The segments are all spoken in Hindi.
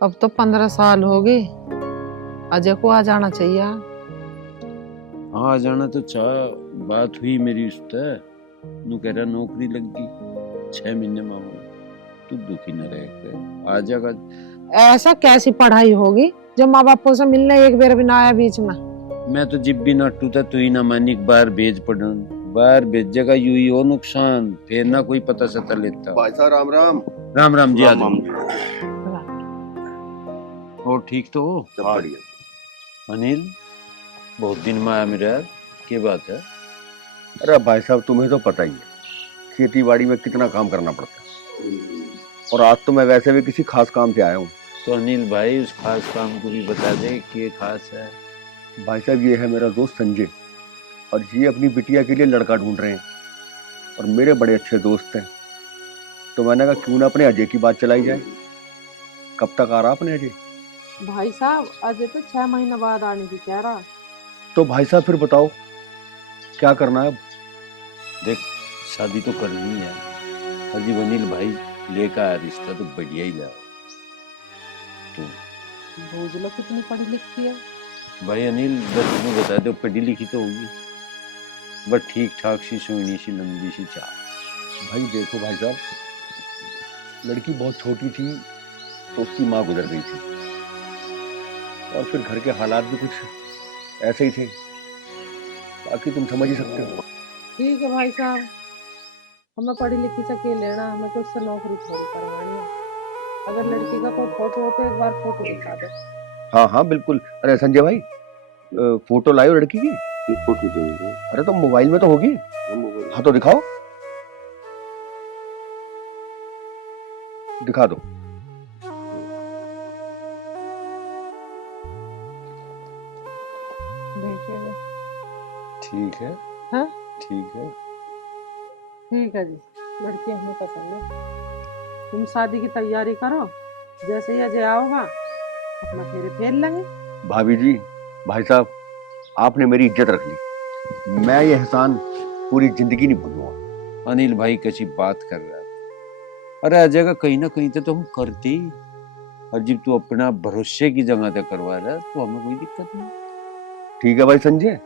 अब तो 15 साल हो गए। अजय को आ जाना चाहिए। हाँ आ जाना तो चाह। बात हुई मेरी उससे, नू कह रहा नौकरी लग गई 6 महीने में हो। तू दुखी न रह, आ जाएगा। ऐसा कैसी पढ़ाई होगी जो माँ बापों से मिलने एक बार भी ना आया बीच में। मैं तो जिब भी ना टूटा तू ही ना मानी बाहर भेज पड़न। बाहर भेजेगा यू ही हो नुकसान, फिर ना कोई पता सता लेता। भाई साहब राम राम। राम राम जी। राम आदमी राम। और ठीक तो हो? सब बढ़िया। अनिल बहुत दिन में आया मेरे यार, क्या बात है? अरे भाई साहब तुम्हें तो पता ही है खेती बाड़ी में कितना काम करना पड़ता है, और आज तो मैं वैसे भी किसी खास काम से आया हूँ। तो अनिल भाई उस खास काम को भी बता दे कि ये खास है। भाई साहब ये है मेरा दोस्त संजय, और ये अपनी बिटिया के लिए लड़का ढूंढ रहे हैं, और मेरे बड़े अच्छे दोस्त हैं। तो मैंने कहा क्यों ना अपने अजय की बात चलाई जाए। कब तक आ रहा अपने अजय? भाई साहब अजय तो 6 महीने बाद आने की कह रहा। तो भाई साहब फिर बताओ क्या करना है अब? देख शादी तो करनी है, अजीब अनिल भाई लेकर आया रिश्ता तो बढ़िया ही ला। तो भूजलो कितनी पढ़ी लिखी है। भाई अनिल बस तुम्हें बता दो पढ़ी लिखी तो होगी, बट ठीक ठाक सी सोनी सी लंबी सी चाल। भाई देखो भाई साहब, लड़की बहुत छोटी थी तो उसकी माँ गुजर गई थी, और फिर घर के हालात भी कुछ ऐसे ही थे, बाकी तुम समझ ही सकते हो। ठीक है भाई साहब, हमें पढ़ी लिखी से क्या लेना, हमें तो उससे नौकरी थोड़ी करवानी है। अगर लड़की का कोई फोटो हो तो एक बार फोटो दिखा दो। हाँ हाँ बिल्कुल। अरे संजय भाई, फोटो लाओ लड़की की। फोटो चाहिए। अरे तो मोबाइल में तो होगी। हाँ तो दिखाओ, दिखा दो। भेजिए। ठीक है। हाँ ठीक है। ठीक है जी, लड़की हमें पसंद है। तुम शादी की तैयारी करो, जैसे ही अजय आओगा अपना फेरे फेर लेंगे। भाभी जी, भाई साहब, आपने मेरी इज्जत रख ली, मैं ये एहसान पूरी जिंदगी नहीं भूलूंगा। अनिल भाई कैसी बात कर रहा है? अरे आ जाएगा कहीं ना कहीं तो हम करते ही। और जब तू अपना भरोसे की जगह तक करवा रहा है तो हमें कोई दिक्कत नहीं। ठीक है भाई संजय,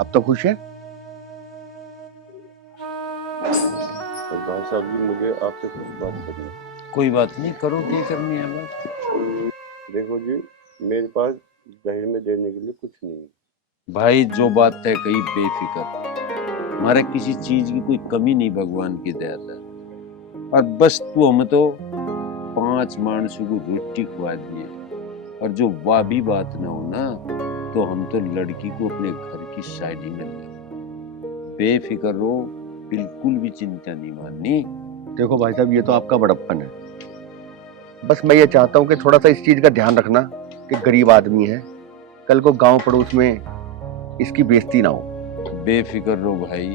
अब तो खुश है? भाई साहब जी मुझे आपसे कुछ बात करनी है। कोई बात नहीं, करो क्या करनी है बात। देखो जी, मेरे पास दहेज में देने के लिए कुछ नहीं है। भाई जो बात है कहीं बेफिक्र, हमारे किसी चीज की कोई कमी नहीं भगवान की दया से। और बस तू हमें तो 5 मानसों को रोटी खुआ दिए, और जो वाह भी बात ना हो ना तो हम तो लड़की को अपने घर की शादी में ले। बेफिक्र रहो, बिल्कुल भी चिंता नहीं माननी। देखो भाई साहब, ये तो आपका बड़प्पन है। बस मैं ये चाहता हूँ कि थोड़ा सा इस चीज का ध्यान रखना कि गरीब आदमी है, कल को गांव पड़ोस में इसकी बेइज्जती ना हो। बेफिक्र रहो भाई,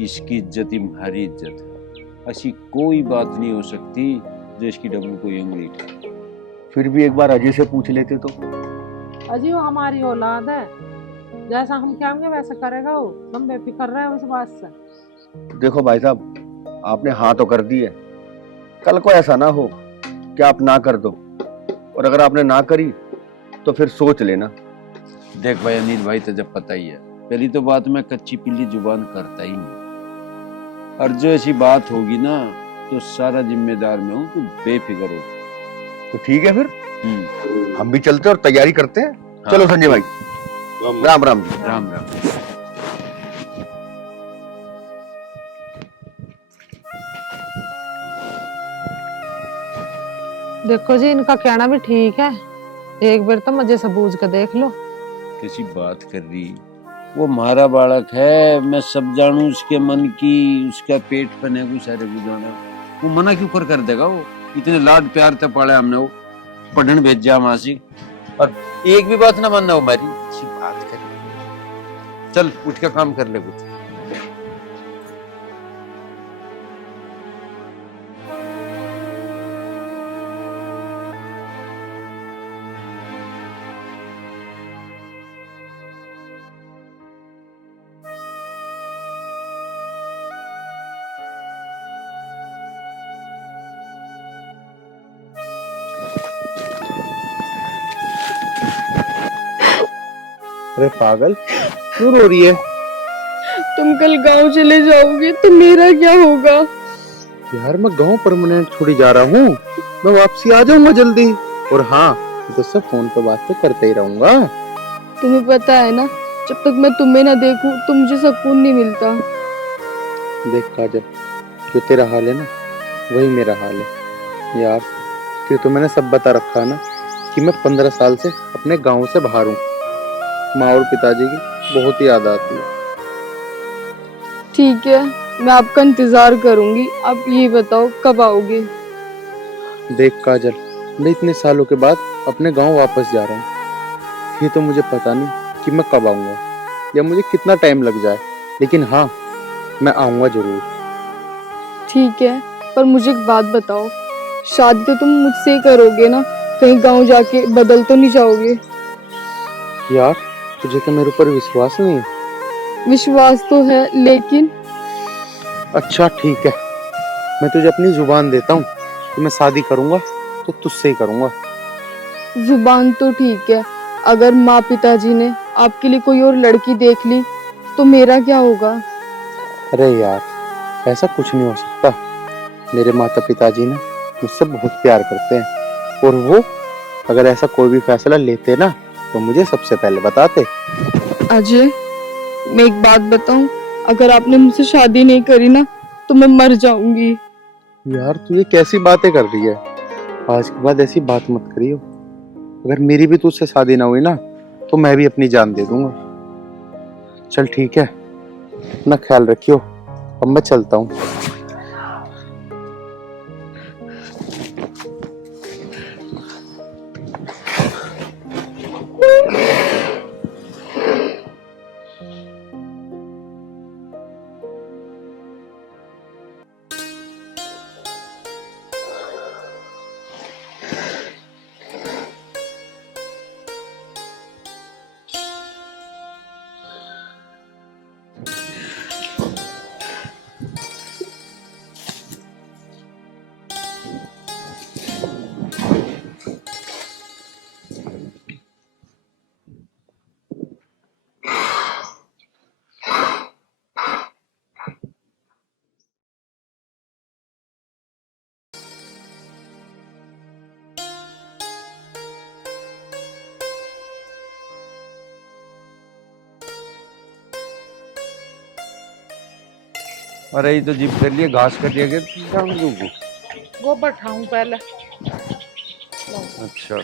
इसकी इज्जत हमारी इज्जत है। ऐसी कोई बात नहीं हो सकती जो इसकी डब्बू को उंगली उठाए। फिर भी एक बार अजय से पूछ लेते तो। अजी वो हमारी औलाद है, जैसा हम कहेंगे वैसा करेगा वो। हम बेफिक्र रहे उस बात से। देखो भाई साहब, आपने हाँ तो कर दी है, कल को ऐसा ना हो कि आप ना कर दो, और अगर आपने ना करी तो फिर सोच लेना। देख भाई अनिल भाई तो जब पता ही है, पहली तो बात मैं कच्ची पिल्ली जुबान करता ही नहीं, और जो ऐसी बात होगी ना तो सारा जिम्मेदार मैं हूँ, तू बेफिक्र हो। तो ठीक है फिर हम भी चलते हैं और तैयारी करते हैं। हाँ। चलो संजय भाई, राम राम जी। राम राम। देखो जी, इनका कहना भी ठीक है, एक बार तो मजे से बूझ के देख लो। कैसी बात कर रही, वो हमारा बालक है, मैं सब जानू उसके मन की, उसका पेट पने को सारे बुझाना। वो मना क्यों कर देगा? वो इतने लाड प्यार से पाले हमने, वो पढ़न भेजा मासी, और एक भी बात ना मानना हो हमारी। अच्छी बात कर, चल उठ के काम कर ले कुछ। अरे पागल, क्यों रो रही है? तुम कल गांव चले जाओगे तो मेरा क्या होगा? यार मैं गांव परमानेंट थोड़ी जा रहा हूँ, मैं वापसी आ जाऊंगा जल्दी। और हाँ, तो सब फोन पे बात तो करते ही रहूंगा। तुम्हें पता है ना, जब तक मैं तुम्हें ना देखूं तो मुझे सुकून नहीं मिलता। देख काजल, जो तेरा हाल है ना वही मेरा हाल है यार। फिर तो मैंने सब बता रखा है ना कि मैं 15 साल से अपने गांव से बाहर हूँ। माँ और पिताजी की बहुत याद आती है। ठीक है, मैं आपका इंतजार करूंगी। आप ये बताओ कब आओगे? देख काजल, मैं इतने सालों के बाद अपने गांव वापस जा रहा हूँ। ये तो मुझे पता नहीं कि मैं कब आऊंगा या मुझे कितना टाइम लग जाए, लेकिन हाँ, मैं आऊंगा जरूर। ठीक है, पर मुझे एक बात बताओ, शादी तो तुम मुझसे ही करोगे ना? कहीं गांव जाके बदल तो नहीं जाओगे? यार तुझे क्या मेरे ऊपर विश्वास नहीं है? विश्वास तो है, लेकिन अच्छा ठीक है, मैं तुझे अपनी जुबान देता हूँ कि मैं शादी करूंगा तो तुझसे ही करूंगा। जुबान तो ठीक है, अगर माँ पिताजी ने आपके लिए कोई और लड़की देख ली तो मेरा क्या होगा? अरे यार, ऐसा कुछ नहीं हो सकता। मेरे माता पिताजी ना मुझसे बहुत प्यार करते हैं, और वो अगर ऐसा कोई भी फैसला लेते ना तो मुझे सबसे पहले बताते। अजय, मैं एक बात बताऊं, अगर आपने मुझसे शादी नहीं करी ना तो मैं मर जाऊंगी। यार तू ये कैसी बातें कर रही है? आज के बाद ऐसी बात मत करियो। अगर मेरी भी तुझसे शादी ना हुई ना तो मैं भी अपनी जान दे दूंगा। चल ठीक है, अपना ख्याल रखियो, अब मैं चलता हूँ। अरे ये तो जिप कर लिए, घास कट गया। वो बैठाऊं पहले। अच्छा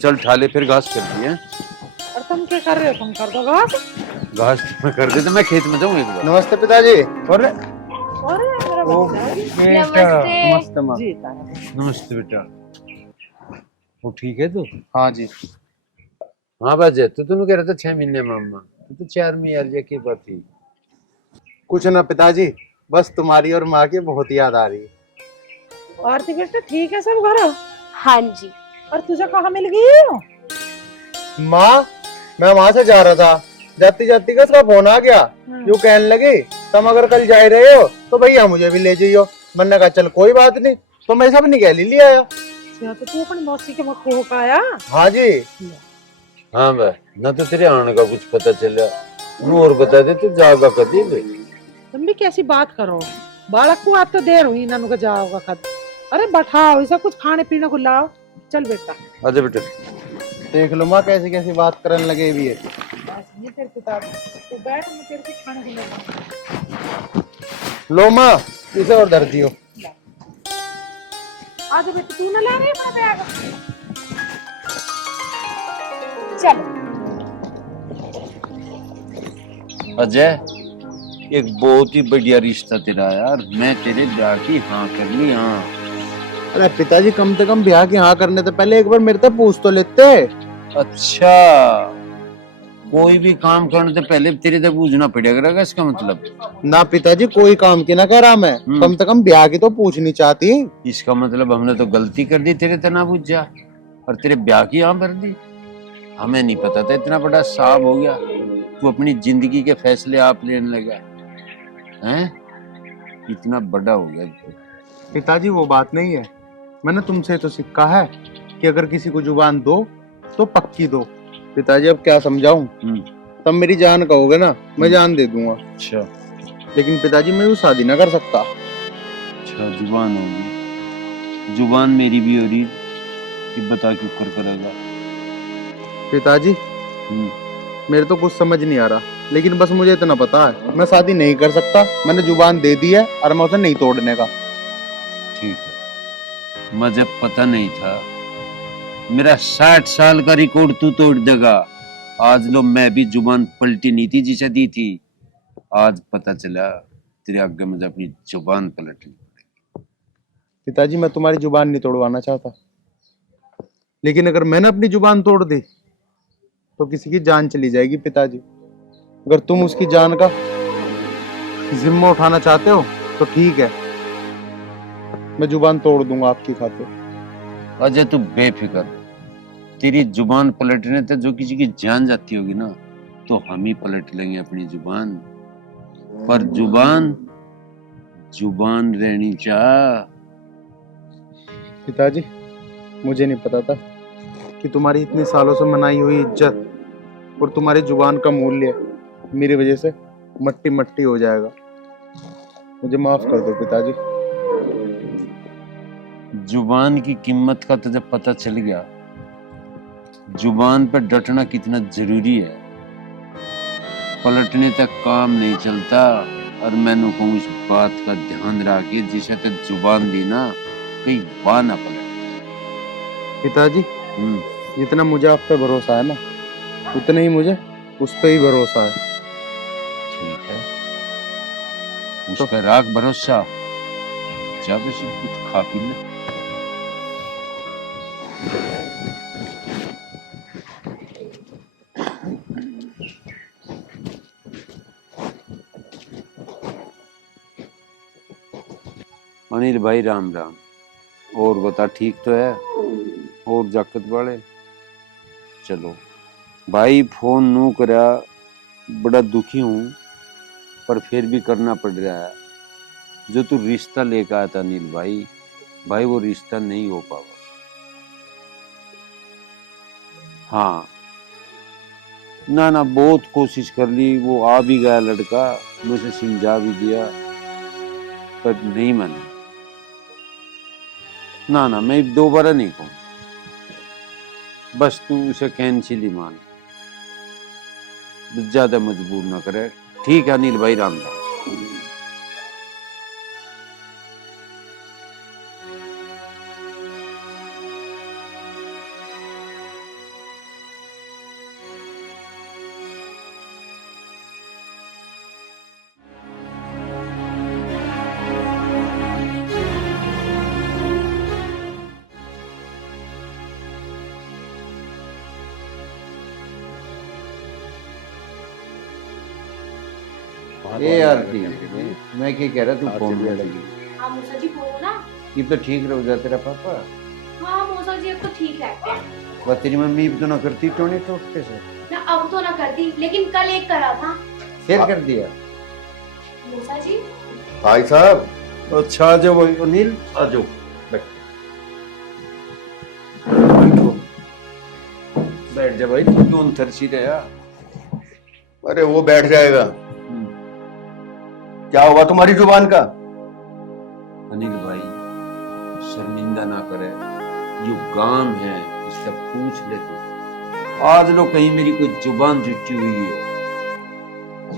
चल ठाले, फिर घास कर दिए। और तुम क्या कर रहे हो? तुम कर दो घास। घास मैं कर दे तो मैं खेत में जाऊँ एक बार। नमस्ते पिताजी। अरे अरे मेरा बच्चा। नमस्ते माँ। जी तारा। नमस्ते बेटा, वो ठीक है तू? हाँ जी। हाँ बाजे, तू कह रहा था 6 महीने में अम्मा, तू तो 4 में यार, ये की बात थी? कुछ ना पिताजी, बस तुम्हारी और माँ की बहुत याद आ रही है। आरती बेटा ठीक है सब घर? हाँ जी। और तुझे कहाँ मिल गई हो? माँ, मैं वहां से जा रहा था, जाती जाती का उसका फोन आ गया। यूं कहने लगे, तुम अगर कल जा रहे हो तो भैया मुझे भी ले जाइयो। मैंने कहा चल कोई बात नहीं, तो मैं सब निकाल ही लिया आया। तो तू अपनी मौसी के मुख को होकाया? हाँ जी। हाँ भाई, ना तो तेरे आने का कुछ पता चला, और बता दे तू जाएगा कभी भाई? तुम भी कैसी बात करो, बालक को आप तो देर हुई ना नुका जाओगा खत। अरे बैठाओ, ऐसा कुछ खाने पीने को लाओ। चल बेटा। आजा बेटा। देख लो माँ कैसी कैसी बात करने लगे भी है। ये तेरे किताब, तू बैठ, मैं तेरे से खाने को लेकर। लो माँ, इसे और धर दियो। आज बेटा तू ना ले रही है बैग? चलो। अजय, एक बहुत ही बढ़िया रिश्ता तेरा यार, मैं तेरे ब्याह की हाँ कर ली। हाँ अरे पिताजी, कम से कम ब्याह की हाँ करने से पहले एक बार मेरे से पूछ तो लेते। अच्छा, कोई भी काम करने से पहले तेरे से पूछना पड़ेगा, इसका मतलब? ना पिताजी, कोई काम की ना कह रहा मैं, कम से कम ब्याह की तो पूछनी चाहती। इसका मतलब हमने तो गलती कर दी, तेरे तना पूछ जा और तेरे ब्याह की हाँ कर दी। हमें नहीं पता था इतना बड़ा साहब हो गया, तू अपनी जिंदगी के फैसले आप लेने लगा हैं, इतना बड़ा हो गया तू। पिताजी वो बात नहीं है, मैंने तुमसे तो सीखा है कि अगर किसी को जुबान दो तो पक्की दो। पिताजी अब क्या समझाऊं? तब मेरी जान कहोगे ना, मैं जान दे दूंगा। अच्छा लेकिन पिताजी मैं वो शादी ना कर सकता। अच्छा, जुबान होगी, जुबान मेरी भी हो रही कि बता क्यों कर करेगा। पिताजी हम्म, मेरे तो कुछ समझ नहीं आ रहा, लेकिन बस मुझे इतना पता है मैं शादी नहीं कर सकता। मैंने जुबान दे दी है और मैं उसे नहीं तोड़ने का। ठीक है, मुझे पता नहीं था। मेरा 60 साल का रिकॉर्ड तू तोड़ देगा। आज लो, मैं भी जुबान पलटी नहीं थी जिसे दी थी। आज पता चला तेरे आगे मुझे अपनी जुबान पलटनी। पिताजी मैं तुम्हारी जुबान नहीं तोड़वाना चाहता, लेकिन अगर मैंने अपनी जुबान तोड़ दी तो किसी की जान चली जाएगी। पिताजी अगर तुम उसकी जान का जिम्मा उठाना चाहते हो तो ठीक है, मैं जुबान तोड़ दूंगा आपकी खातिर। अजय तू बेफिक्र, तेरी जुबान पलटने तक जो किसी की जान जाती होगी ना, तो हम ही पलट लेंगे अपनी जुबान। पर जुबान जुबान रहनी चाह। पिताजी मुझे नहीं पता था कि तुम्हारी इतने सालों से मनाई हुई इज्जत और तुम्हारी जुबान का मूल्य मेरी वजह से मट्टी मट्टी हो जाएगा। मुझे माफ कर दो पिताजी। जुबान की कीमत का तुझे पता चल गया। जुबान पर डटना कितना जरूरी है। पलटने तक काम नहीं चलता। और मैंने कहूँ इस बात का ध्यान रखिए, जिसे तक जुबान दी ना, कहीं वाह ना पलट। पिताजी हम्म, जितना मुझे आप पे भरोसा है ना, उतना ही मुझे उस पे ही भरोसा है। ठीक है, उस पर राख भरोसा। जा बस कुछ खा पी ले। अनिल भाई राम राम। और बता, ठीक तो है? और जाकत वाले चलो भाई, फोन नू करा, बड़ा दुखी हूँ, पर फिर भी करना पड़ रहा है। जो तू रिश्ता लेकर आया था अनिल भाई, भाई वो रिश्ता नहीं हो पावा। हाँ ना ना, बहुत कोशिश कर ली, वो आ भी गया लड़का, मुझे समझा भी दिया, पर नहीं माना। ना ना, मैं दोबारा नहीं कहूँ। बस तू उसे कैंसिल ही मान, ज्यादा मजबूर ना करे। ठीक है अनिल भाई, राम राम। ए यार मैं क्या कह रहा, तू फोन में लगी। हाँ मौसा जी बोलो ना। ये तो ठीक रहो जा तेरा पापा। हाँ मौसा जी अब तो ठीक रहते हैं। वह तेरी मम्मी तो ना करती टोने टोटते से। ना अब तो ना करती, लेकिन कल एक करा था। फिर कर दिया। मौसा जी भाई साहब, अच्छा आ जाओ अनिल, आ जाओ बैठ जा भाई, तू क्यों थरसी रहा? अरे वो बैठ जाएगा। क्या हुआ तुम्हारी जुबान का? अनिल भाई शर्मिंदा ना करे, जो काम है इसका पूछ ले तू। आज लो कहीं मेरी कोई जुबान झुटी हुई है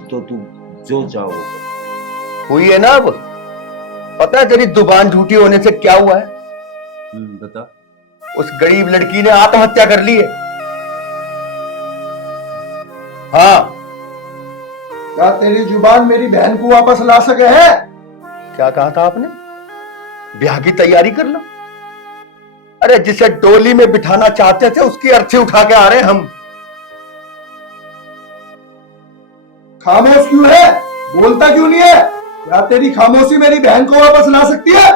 तो तू जो चाहो वो कर। हुई है ना अब? पता है तेरी जुबान झूठी होने से क्या हुआ है? बता। उस गरीब लड़की ने आत्महत्या कर ली है। हाँ, क्या तेरी जुबान मेरी बहन को वापस ला सके है? क्या कहा था आपने? ब्याह की तैयारी कर लो। अरे जिसे डोली में बिठाना चाहते थे उसकी अर्थी उठा के आ रहे हैं हम। खामोश क्यों है? बोलता क्यों नहीं है? क्या तेरी खामोशी मेरी बहन को वापस ला सकती है?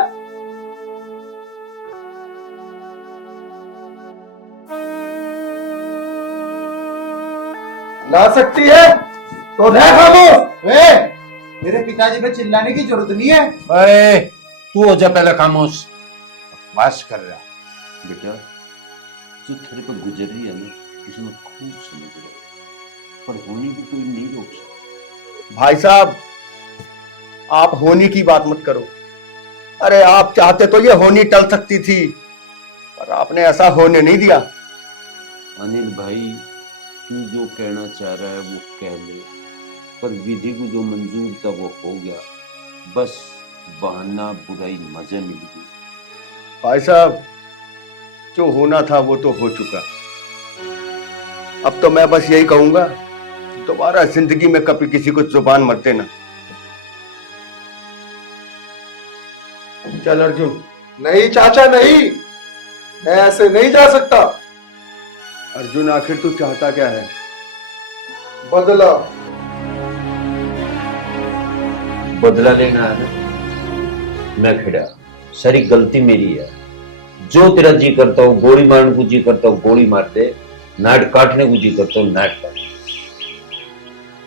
ला सकती है तो रह खामोश। मेरे पिताजी पे चिल्लाने की जरूरत नहीं है। अरे तू हो जा पहले खामोश। बकवास कर रहा बेटा, जो तेरे पर गुजर रही है ना, इसमें खूब समझ रहा, पर होने को कोई नहीं रोक सकता। भाई साहब, आप होनी की बात मत करो। अरे आप चाहते तो ये होनी टल सकती थी, पर आपने ऐसा होने नहीं दिया। अनिल भाई, तू जो कहना चाह रहा है वो कह ले, पर विधि को जो मंजूर था वो हो गया। बस बहाना बुराई मजे मिल गई। भाई साहब, जो होना था वो तो हो चुका। अब तो मैं बस यही कहूंगा, दोबारा जिंदगी में कभी किसी को जुबान मत देना। चल अर्जुन। नहीं चाचा नहीं, मैं ऐसे नहीं जा सकता। अर्जुन, आखिर तू चाहता क्या है? बदला। बदला लेना है ना? मैं खड़ा, सारी गलती मेरी है। जो तेरा जी करता हो गोली मारने को जी करता हो गोली मार दे, नाट काटने को जी करता हो नाट काट।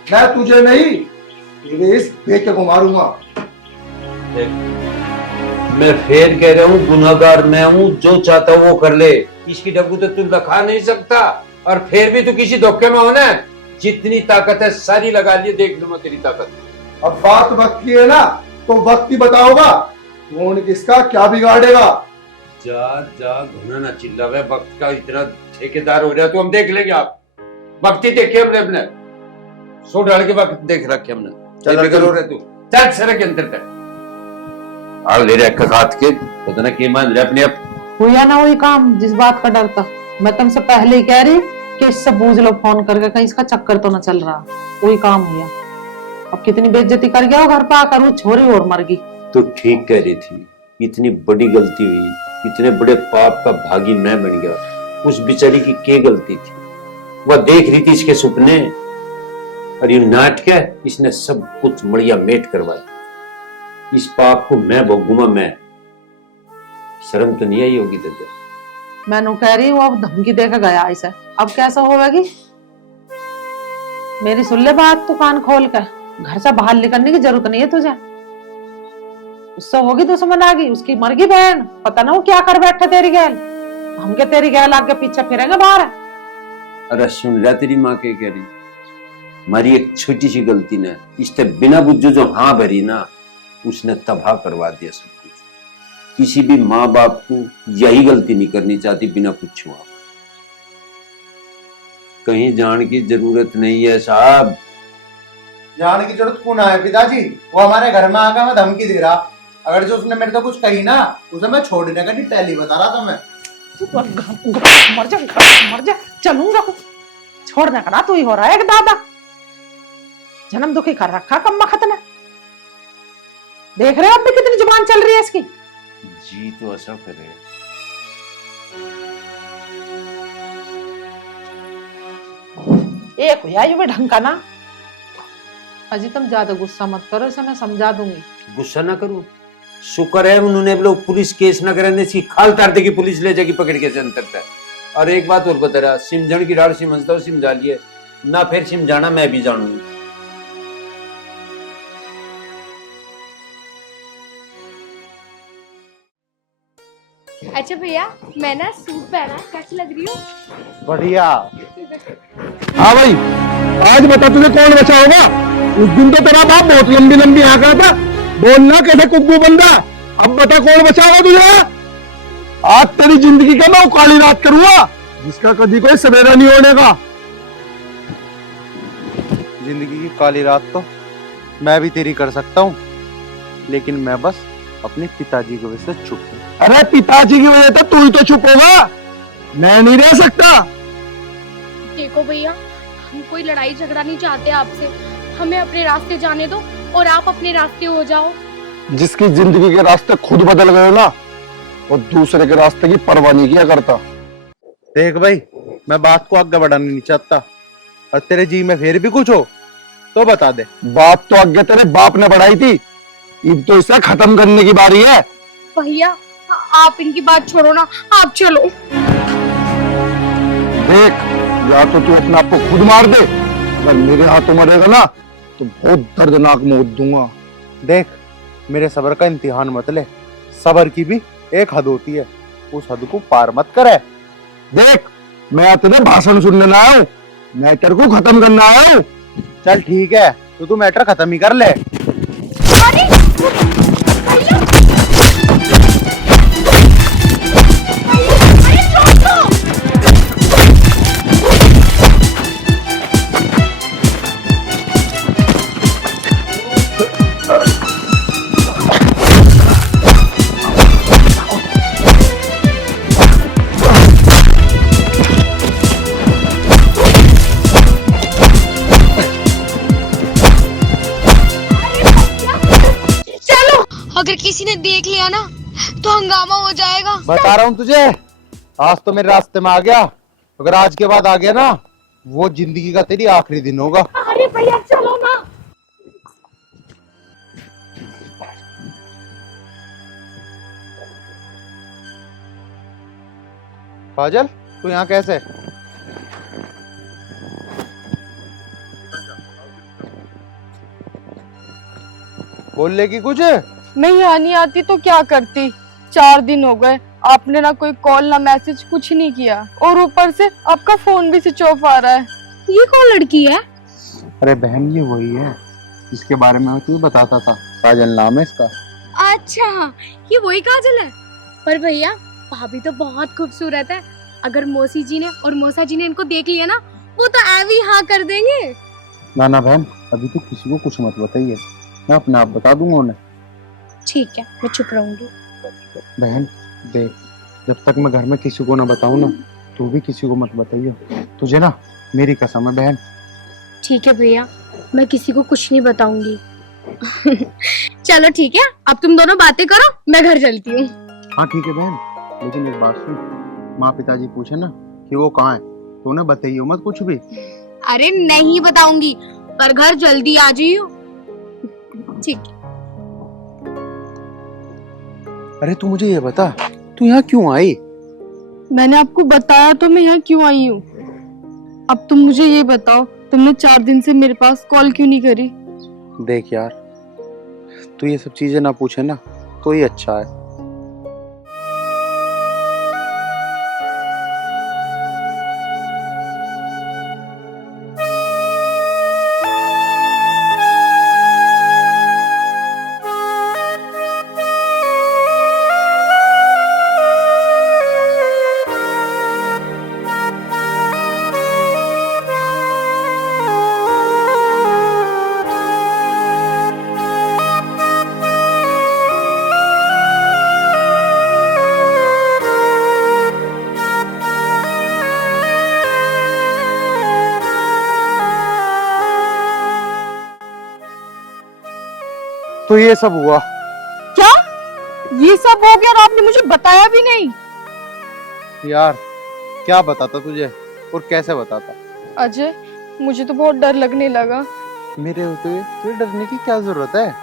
मैं तुझे नहीं, तेरे इस बेटे को मारूंगा। मैं फिर कह रहा हूँ, गुनाहगार मैं हूँ, जो चाहता हूँ वो कर ले। इसकी डब्बू तो तू लखा नहीं सकता, और फिर भी तू किसी धोखे में होना है। जितनी ताकत है सारी लगा लिए, देख लूंगा तेरी ताकत। अब बात वक्त की है ना, तो वक्त ही बताओगा कौन किसका क्या बिगाड़ेगा। जा जा, घुना ना चिल्लावे। वक्त का इतना ठेकेदार हो रहा तो हम देख लेंगे। आप वक्त ही देखे हमने, अपने सो डाल के वक्त देख रखे हमने। चल बेकार हो रहा तू, चल सड़क के अंदर तक आ ले रहा है हाथ के, पता ना क्या मान रहा अपने आप। हुआ ना वही काम जिस बात का डर था। मैं तुमसे पहले ही कह रही कि इससे पूछ लो फोन करके, कहीं इसका चक्कर तो ना चल रहा। वही काम हुआ। अब कितनी बेइज्जती कर गया घर पे आकर, वो छोरी और मर गई। तो ठीक कह रही थी, इतनी बड़ी गलती हुई, इतने बड़े पाप का भागी मैं बन गया। उस बेचारी की क्या गलती थी? वह देख रही थी इसके सपने, और ये नाटक इसने सब कुछ मड़िया मेट करवा दिया। इस पाप को मैं भोगूंगा। मैं शर्म तो नहीं आई होगी तुझे? मैं नु कह रही हूँ, अब धमकी देकर गया इसे, अब कैसा होगी? मेरी सुन ले बात, तू कान खोल कर। घर से बाहर निकलने की जरूरत नहीं है तुझे। उससे होगी दुश्मन आगी, उसकी मर गई बहन, पता ना वो क्या कर बैठा तेरी गैल। हम क्या तेरी गैल आगे पीछे फिरेंगे बाहर? अरे सुन लिया तेरी माँ के कह रही, हमारी एक छोटी सी गलती ने इसने बिना बुझ्झो जो हाँ भरी ना, उसने तबाह करवा दिया सब कुछ। किसी भी माँ बाप को यही गलती नहीं करनी चाहती बिना पूछे। कहीं जान की जरूरत नहीं है साहब। जाने की जरूरत क्यों ना है पिताजी? वो हमारे घर में आकर मैं धमकी दे रहा। अगर जो उसने मेरे को कुछ कही ना, उसे मैं छोड़ने का नहीं टैली बता रहा था मैं। मर जा चलूंगा। छोड़ने का ना तू ही हो रहा है एक दादा। जन्म दुखी कर रखा कम्मा खतना। देख रहे हो अब भी कितनी जुबान चल रही है इसकी। जी तो ऐसा करे। एक हुआ ये भी ढंग का ना। अजी तुम ज्यादा गुस्सा मत करो, इसे मैं समझा दूंगी। गुस्सा ना करूं, शुक्र है उन्होंने लोग पुलिस केस न करने इसकी खाल तार देगी, पुलिस ले जाएगी पकड़ के अंतर तक। और एक बात और बता रहा, सिमझण की डाल सिमझता हूँ, सिमझा लिए ना, फिर सिमझाना मैं भी जानूंगी। अच्छा भैया, मैं ना सूट पहना, कैसी लग रही हूँ? बढ़िया। हाँ भाई, आज बता तुझे कौन बचा होगा? उस दिन तो तेरा बाप बहुत लंबी लंबी आंका था, बोलना कैसे कुब्बू बंदा। अब बता कौन बचा होगा तुझे? आज तेरी जिंदगी का मैं काली रात करूंगा, जिसका कभी कोई सवेरा नहीं होने का। जिंदगी की काली रात तो मैं भी तेरी कर सकता हूँ, लेकिन मैं बस अपने पिताजी की वजह से चुप हूँ। अरे पिताजी की वजह से तू ही तो चुप होगा, मैं नहीं रह सकता। देखो भैया, हम कोई लड़ाई झगड़ा नहीं चाहते आपसे। हमें अपने रास्ते जाने दो और आप अपने रास्ते हो जाओ। जिसकी जिंदगी के रास्ते खुद बदल गए ना, वो दूसरे के रास्ते की परवाह नहीं किया करता। देख भाई, मैं बात को आगे बढ़ाना नहीं चाहता, और तेरे जी में फिर भी कुछ हो तो बता दे। बात तो आगे तेरे बाप ने बढ़ाई थी, अब तो इसे खत्म करने की बारी है। भैया आप इनकी बात छोड़ो ना, आप चलो। देख, या तो तू अपने आप को खुद मार दे, अगर मेरे हाथों मरेगा ना तो बहुत दर्दनाक मौत दूंगा। देख, मेरे सब्र का इम्तिहान मत ले, सब्र की भी एक हद होती है, उस हद को पार मत करे। देख, मैं तेरे भाषण सुनने ना आया हूं, मैटर को खत्म करना आया हूँ। चल ठीक है, तो तू मैटर खत्म ही कर ले। अरे भैया, अरे छोड़ दो। चलो, अगर किसी ने देख लिया ना तो हंगामा हो जाएगा। बता रहा हूँ तुझे, आज तो मेरे रास्ते में आ गया, अगर आज के बाद आ गया ना, वो जिंदगी का तेरी आखिरी दिन होगा। अरे भैया चलो ना। काजल, तू यहाँ कैसे? बोल लेगी कुछ? मैं यहाँ नहीं आती तो क्या करती? 4 दिन हो गए, आपने ना कोई कॉल ना मैसेज कुछ नहीं किया, और ऊपर से आपका फोन भी स्विच ऑफ आ रहा है। ये कौन लड़की है? अरे बहन, ये वही है जिसके बारे में मैं तुझे बताता था, काजल नाम है इसका। अच्छा, ये वही काजल है। पर भैया, भाभी तो बहुत खूबसूरत है। अगर मौसी जी ने और मौसा जी ने इनको देख लिया ना, वो तो ऐवी हाँ कर देंगे। ना ना बहन, अभी तो किसी को कुछ मत बताइए, मैं अपने आप बता दूंगा उन्हें। ठीक है, मैं चुप रहूंगी। बहन देख, जब तक मैं घर में किसी को ना बताऊं ना, तू भी किसी को मत बताइए, तुझे ना मेरी कसम है बहन। ठीक है भैया, मैं किसी को कुछ नहीं बताऊंगी। चलो ठीक है, अब तुम दोनों बातें करो, मैं घर चलती हूँ। हाँ ठीक है बहन, लेकिन एक बात सुन, माँ पिताजी पूछे ना कि वो कहाँ है, तो उन्हें बताइए मत कुछ भी। अरे नहीं बताऊंगी, पर घर जल्दी आ जाइयो। ठीक है। अरे तू मुझे ये बता, तू यहाँ क्यों आई? मैंने आपको बताया तो मैं यहाँ क्यों आई हूँ। अब तुम मुझे ये बताओ, तुमने 4 दिन से मेरे पास कॉल क्यों नहीं करी? देख यार, तू ये सब चीजें ना पूछे ना तो ही अच्छा है। तो ये सब हुआ? क्या ये सब हो गया और आपने मुझे बताया भी नहीं? यार क्या बताता तुझे और कैसे बताता? अजय, मुझे तो बहुत डर लगने लगा। मेरे होते हुए तुझे डरने की क्या जरूरत है?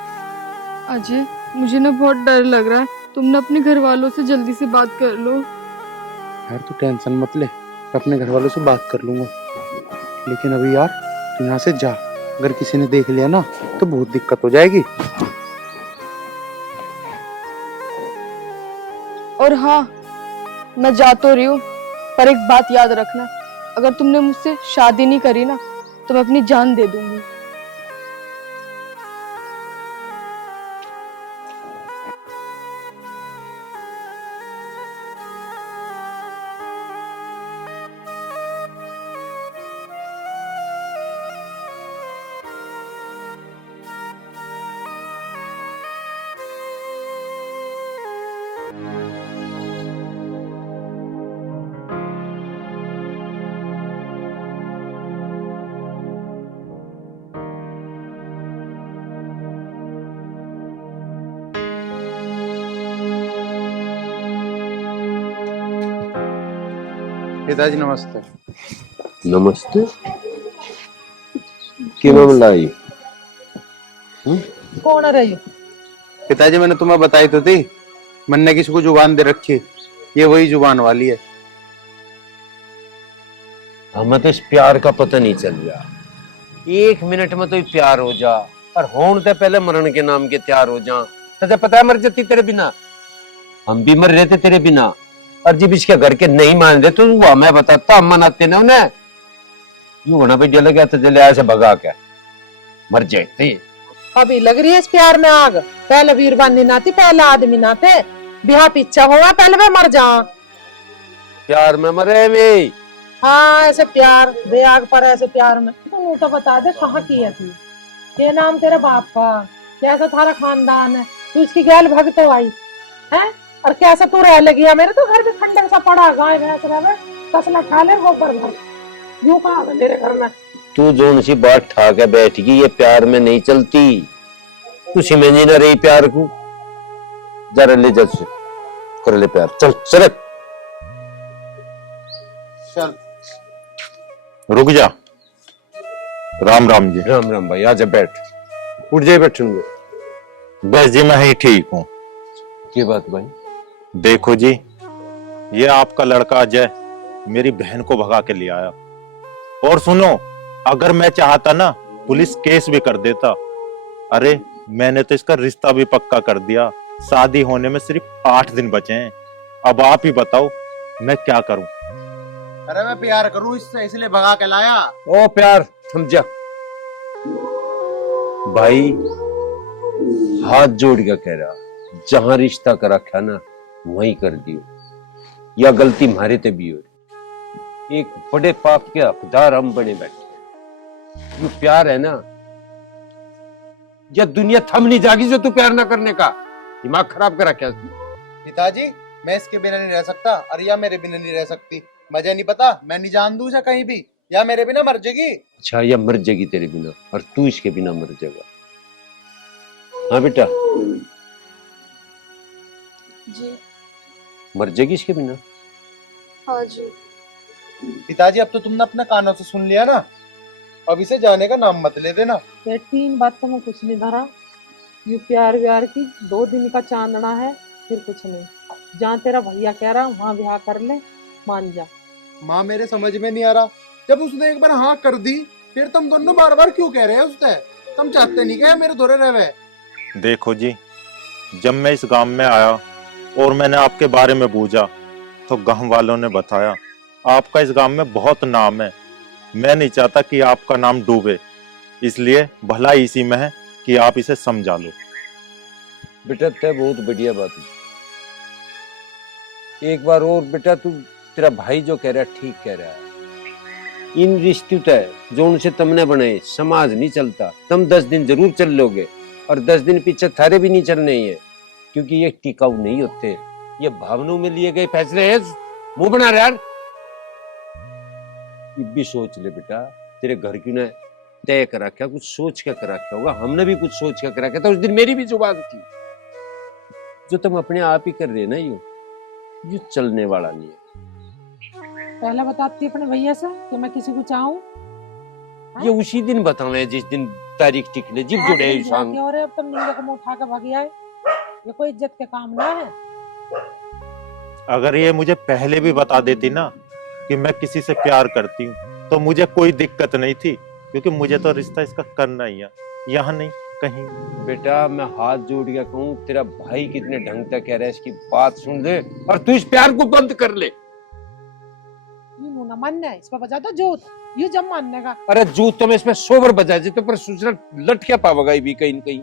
अजय, मुझे ना बहुत डर लग रहा है, तुम ना अपने घर वालों से जल्दी से बात कर लो। यार तू टेंशन मत ले, मैं अपने घर वालों से बात कर लूंगा, लेकिन अभी यार तू यहाँ से जा, अगर किसी ने देख लिया ना तो बहुत दिक्कत हो जाएगी। और हाँ, मैं जा तो रही हूँ, पर एक बात याद रखना, अगर तुमने मुझसे शादी नहीं करी ना तो मैं अपनी जान दे दूंगी। पिताजी नमस्ते। नमस्ते। की मामला है? कौन है रही? पिताजी मैंने तुम्हें बताई तो थी, मैंने किसी को जुबान दे रखी है, ये वही जुबान वाली है। हमें तो इस प्यार का पता नहीं चल रहा, 1 मिनट में तो ही प्यार हो जा, पर होने से पहले मरण के नाम के तैयार हो जा। तुझे पता है मर जाती तेरे बिना, हम भी मर रहे थे तेरे बिना, और जब इसके घर के नहीं मान रहे तो वो हमें बताता, हम मनाते ना उन्हें। यूं होना बढ़िया लगा तो चले ऐसे भगा क्या मर जाते। अभी लग रही है इस प्यार में आग। पहले वीरवानी नाती, पहले आदमी नाते, ब्याह पीछा हुआ पहले मैं मर जा। प्यार में मरे वे। हाँ ऐसे प्यार बे आग पर, ऐसे प्यार में तू तो बता दे कहाँ की है तू, ये नाम तेरे बाप का, कैसा थारा खानदान है, तू इसकी गैल भग तो आई है, और कैसा तू रह लगी। मेरे तो घर भी खंडर सा पड़ा, गाय भैंस रहे कसला खा ले गोबर भर, यूं कहा मेरे घर में। तू जोन सी बात ठा के बैठ गई, ये प्यार में नहीं चलती। तू समझ ना रही प्यार को। जरा ले जा कर ले प्यार, चल सरक। चल रुक जा। राम राम जी। राम राम भाई, आजा बैठ, उठ जाए बैठूंगे। बस जी मैं ही ठीक हूँ। क्या बात भाई? देखो जी, ये आपका लड़का अजय मेरी बहन को भगा के ले आया। और सुनो, अगर मैं चाहता ना पुलिस केस भी कर देता। अरे मैंने तो इसका रिश्ता भी पक्का कर दिया, शादी होने में सिर्फ 8 दिन बचे हैं। अब आप ही बताओ मैं क्या करूं? अरे मैं प्यार करूं इससे, इसलिए भगा के लाया। ओ प्यार समझा भाई, हाथ जोड़ के कह रहा, जहां रिश्ता कर रखा ना वहीं कर दियो, या गलती हमारे ते भी हो। एक बड़े पाप के हकदार हम बने बैठे। ये प्यार है ना, या दुनिया थम नहीं जागी जो तू प्यार ना करने का। दिमाग खराब कर रखा है। पिताजी मैं इसके बिना नहीं रह सकता, और या मेरे बिना नहीं रह सकती। मुझे नहीं पता, मैं नहीं जान दूं इसे कहीं भी, या मेरे बिना मर जाएगी। अच्छा, या मर जाएगी तेरे बिना, और तू इसके बिना मर जाएगा। हाँ बेटा, जी मर जाएगी इसके बिना। हाँ जी। पिताजी अब तो तुमने अपने कानों से सुन लिया ना, अब इसे जाने का नाम मत ले देना। ये 3 बात तो मैं कुछ नहीं धरा, यू प्यार व्यार की 2 दिन का चांदना है, फिर कुछ नहीं। जहाँ तेरा भैया कह रहा वहां ब्याह कर ले, मान जा। माँ मेरे समझ में नहीं आ रहा, जब उसने एक बार हाँ कर दी, फिर तुम दोनों बार बार क्यों कह रहे हो उससे? तुम चाहते नहीं क्या मेरे दोरे रहे? देखो जी, जब मैं इस गांव में आया और मैंने आपके बारे में पूछा तो गांव वालों ने बताया आपका इस गांव में बहुत नाम है। मैं नहीं चाहता कि आपका नाम डूबे, इसलिए भला इसी में है कि आप इसे समझा लो। बेटा तय बहुत बढ़िया बात है। एक बार और बेटा, तू तेरा भाई जो कह रहा है ठीक कह रहा है। इन रिश्ते तय जो उनसे तुमने बनाए, समाज नहीं चलता। तुम 10 दिन जरूर चल लोगे, और 10 दिन पीछे थारे भी नहीं चलने ही है, क्योंकि ये टिकाऊ नहीं होते। ये भावनाओं में लिए गए फैसले है। मुंह बना रहा यार। ये भी सोच ले बेटा, तेरे घर क्यों ने तय कर रखा, कुछ सोच के कर रखा होगा। हमने भी कुछ सोच के कर रखा था। उस दिन मेरी भी जुबान थी। जो तुम अपने आप ही कर रहे ना, ये चलने वाला नहीं है। पहले बताती अपने भैया से कि मैं किसी को चाहूं। ये उसी दिन बताना है जिस दिन तारीख टिकले, जिब जुड़े इंसान। और अब तुम नींद को मुंह उठा के भागी आए, ये कोई इज्जत के काम ना है। अगर ये मुझे पहले भी बता देती ना कि मैं किसी से प्यार करती हूँ, तो मुझे कोई दिक्कत नहीं थी, क्योंकि मुझे तो रिश्ता इसका करना ही है, यहाँ नहीं कहीं। बेटा मैं हाथ जोड़ के कहूँ, तेरा भाई कितने ढंग से कह रहा है, इसकी बात सुन ले और तू इस प्यार को बंद कर ले। मुंह ना मानना है, इस पर बजा दो जोत, यू जब मानने का। अरे जूत तो मैं इसमें सोबर बजा जे, तो पर सूचना लट क्या पावेगा ये भी कहीं न कहीं।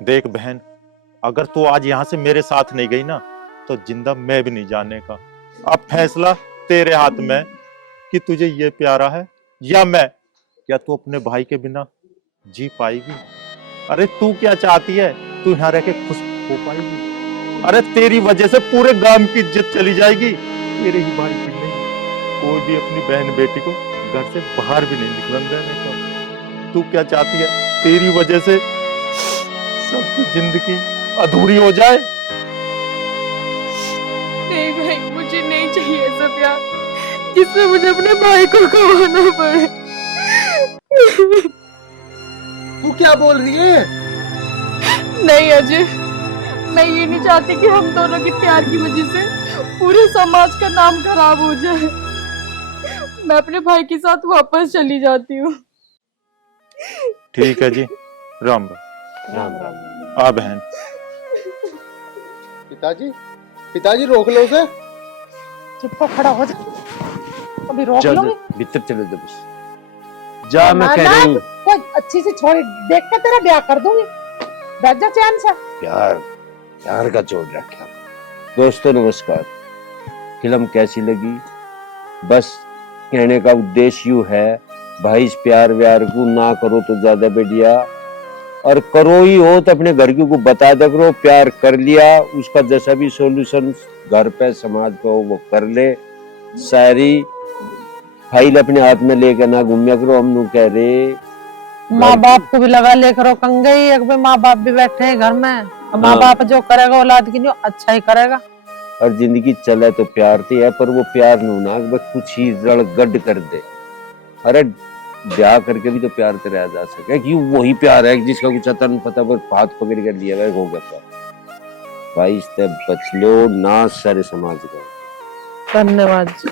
देख बहन, अगर तू आज यहाँ से मेरे साथ नहीं गई ना, तो जिंदा मैं भी नहीं जाने का। अब फैसला तेरे हाथ में है कि तुझे ये प्यारा है या मैं। क्या तू अपने भाई के बिना जी पाएगी? अरे तू क्या चाहती है, तू यहाँ रह के खुश हो पाएगी? अरे तेरी वजह से पूरे गांव की इज्जत चली जाएगी। तेरे ही भाई की नहीं, कोई भी अपनी बहन बेटी को घर से बाहर भी नहीं निकलन देने का। तू क्या चाहती है, तेरी वजह से सबकी जिंदगी अधूरी हो जाए? नहीं भाई, मुझे नहीं चाहिए ऐसा प्यार जिसमें मुझे अपने भाई को गंवाना पड़े। तू क्या बोल रही है? नहीं अजय, मैं ये नहीं चाहती कि हम दोनों की प्यार की वजह से पूरे समाज का नाम खराब हो जाए। मैं अपने भाई के साथ वापस चली जाती हूँ। ठीक है जी, राम राम। राम राम। आ बहन। पिताजी, पिताजी रोक लो उसे। चुप हो, खड़ा हो जा, अभी रोक चल लोगे। भीतर चले दो बस। जा मैं कह रही हूँ। कोई अच्छी सी छोरी देख के तेरा ब्याह कर दूंगी, बैठ जा चैन से। प्यार प्यार का जोड़ रखा। दोस्तों नमस्कार। फिल्म कैसी लगी? बस कहने का उद्देश्य यूं है भाई, इस प्यार व्यार को ना करो तो ज्यादा बढ़िया, और करो ही हो तो अपने घर को बता दे करो। प्यार कर लिया, उसका जैसा भी सॉल्यूशन घर पे समाज पे हो वो कर ले। सारी फाइल अपने हाथ में लेकर ना घूमिया करो। हम लोग कह रहे माँ बाप को भी लगा ले करो कंगई, एक भी माँ बाप भी बैठे हैं घर में, माँ बाप जो करेगा औलाद के लिए अच्छा ही करेगा। और जिंदगी चले तो प्यार थी है, पर वो प्यार नू ना बस कुछ ही रड़गड कर दे। अरे ब्याह करके भी तो प्यार से रहा जा सके, कि वही प्यार है जिसका कुछ अता नहीं पता, पर हाथ पकड़ कर लिया गया हो गया प्यार। भाई इससे बच लो ना सारे समाज का। धन्यवाद जी।